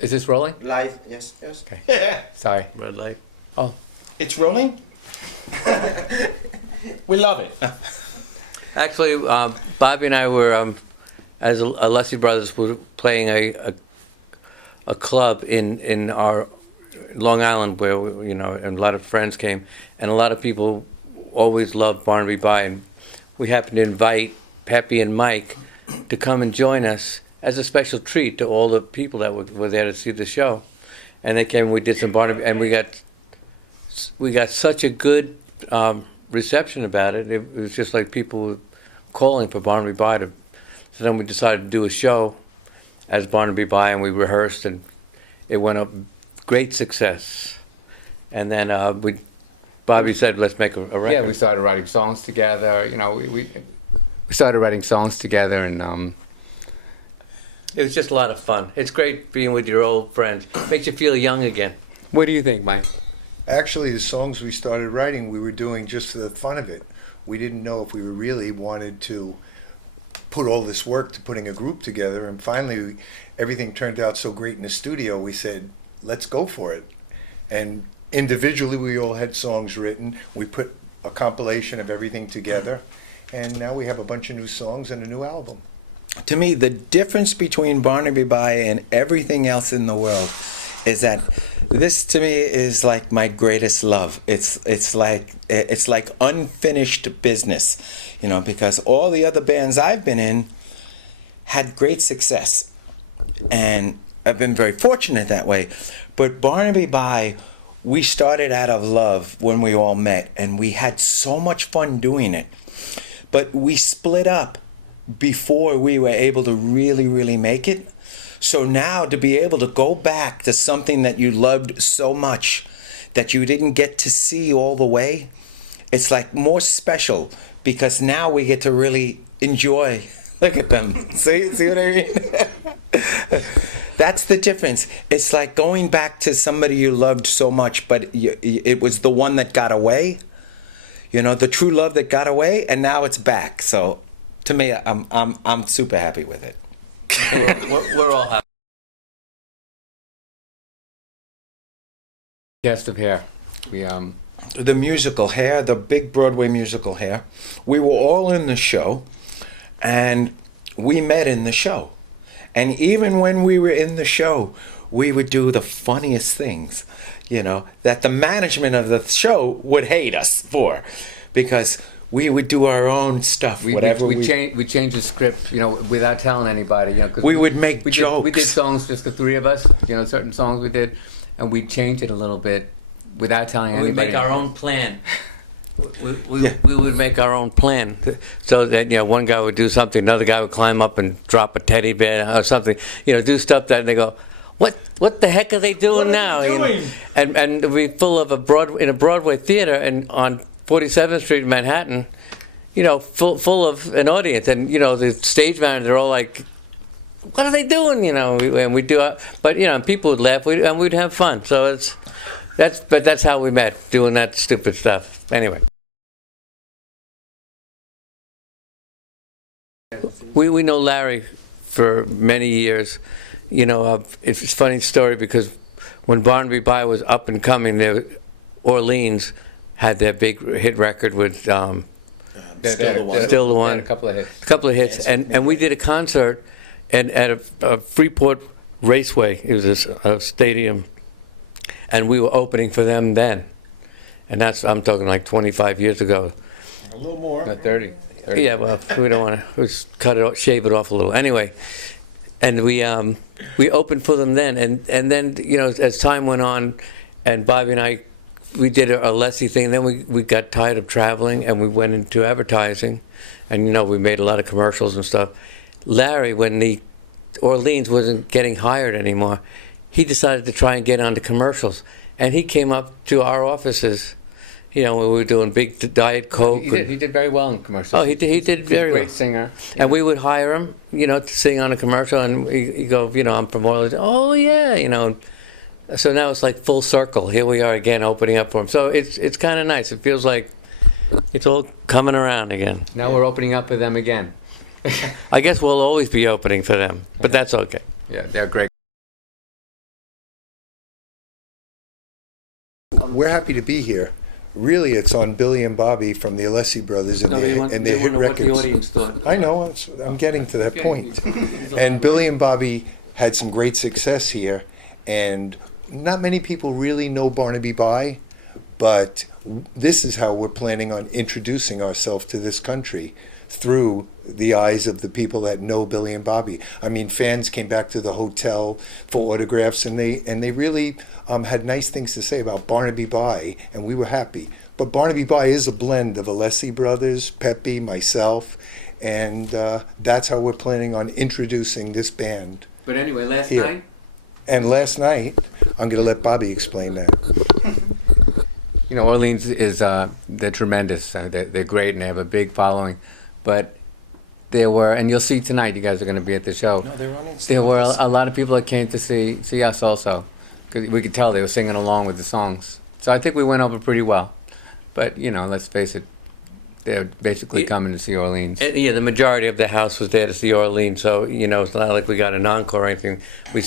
Is this rolling? Live, yes, yes. Okay. Sorry. Red light. Oh. It's rolling? We love it. Actually, Bobby and I were, as Alessi brothers, were playing a club in our Long Island where, and a lot of friends came, and a lot of people always loved Barnaby Bye, and we happened to invite Peppy and Mike to come and join us as a special treat to all the people that were there to see the show. And they came and we did some Barnaby, and we got such a good reception about it. It was just like people were calling for Barnaby Bye so then we decided to do a show as Barnaby Bye, and we rehearsed, and it went up great success. And then Bobby said, let's make a record. Yeah, we started writing songs together. We started writing songs together, and it was just a lot of fun. It's great being with your old friends. Makes you feel young again. what do you think, Mike? Actually, the songs we started writing, we were doing just for the fun of it. We didn't know if we really wanted to put all this work to putting a group together. And finally, everything turned out so great in the studio, we said, let's go for it. And individually, we all had songs written. We put a compilation of everything together. And now we have a bunch of new songs and a new album. To me, the difference between Barnaby Bye and everything else in the world is that this, to me, is like my greatest love. It's like unfinished business, because all the other bands I've been in had great success, and I've been very fortunate that way. But Barnaby Bye, we started out of love when we all met, and we had so much fun doing it. But we split up before we were able to really, really make it. So now to be able to go back to something that you loved so much that you didn't get to see all the way, it's like more special because now we get to really enjoy. Look at them. See what I mean? That's the difference. It's like going back to somebody you loved so much, but it was the one that got away. The true love that got away, and now it's back. So to me, I'm super happy with it. We're all happy. Cast of Hair. We The musical Hair, the big Broadway musical Hair. We were all in the show, and we met in the show. And even when we were in the show, we would do the funniest things, that the management of the show would hate us for, because we would do our own stuff, we changed the script, without telling anybody, 'cause we would make jokes. We did songs, just the three of us, certain songs we did, and we'd change it a little bit without telling anybody. We'd make our own plan. We would make our own plan, so that one guy would do something, another guy would climb up and drop a teddy bear or something, do stuff that they go, what the heck are they doing now? And we'd be full of in a Broadway theater and on 47th Street in Manhattan, full of an audience, and the stage manager, they're all like, what are they doing? And we do, but people would laugh, and we'd have fun. So that's how we met, doing that stupid stuff. Anyway, we know Larry for many years. It's a funny story because when Barnaby Bye was up and coming, Orleans had their big hit record with Still the One. Still the One. A couple of hits. A couple of hits, and we did a concert at a Freeport Raceway. It was a stadium, and we were opening for them then, and I'm talking like 25 years ago. A little more. Not 30. Yeah, well, we don't want to shave it off a little. Anyway, and we opened for them then, and then as time went on, and Bobby and I, we did a Alessi thing. Then we got tired of traveling, and we went into advertising, and we made a lot of commercials and stuff. Larry, when the Orleans wasn't getting hired anymore, he decided to try and get onto commercials, and he came up to our offices. When we were doing big Diet Coke. He did very well in commercials. Oh, he did very well. Great singer. And we would hire him, to sing on a commercial, and he'd go, I'm from Holland. Oh yeah, So now it's like full circle. Here we are again, opening up for him. So it's kind of nice. It feels like it's all coming around again. Now we're opening up for them again. I guess we'll always be opening for them, but that's okay. Yeah, they're great. we're happy to be here. Really, it's on Billy and Bobby from the Alessi brothers and their hit records. I know, I'm getting to that point. And Billy and Bobby had some great success here, and not many people really know Barnaby Bye, but this is how we're planning on introducing ourselves to this country, through the eyes of the people that know Billy and Bobby. I mean, fans came back to the hotel for autographs, and they really had nice things to say about Barnaby Bye, and we were happy. But Barnaby Bye is a blend of Alessi brothers, Peppy, myself, and that's how we're planning on introducing this band. But anyway, last Here. night, And last night, I'm going to let Bobby explain that. you know, Orleans is they're tremendous. They're great, and they have a big following. But there were, and you'll see tonight, you guys are going to be at the show. No, they're running. There were a lot of people that came to see us also, because we could tell they were singing along with the songs. So I think we went over pretty well. But you know, let's face it, they're basically coming to see Orleans. Yeah, the majority of the house was there to see Orleans, so you know it's not like we got an encore or anything. We said.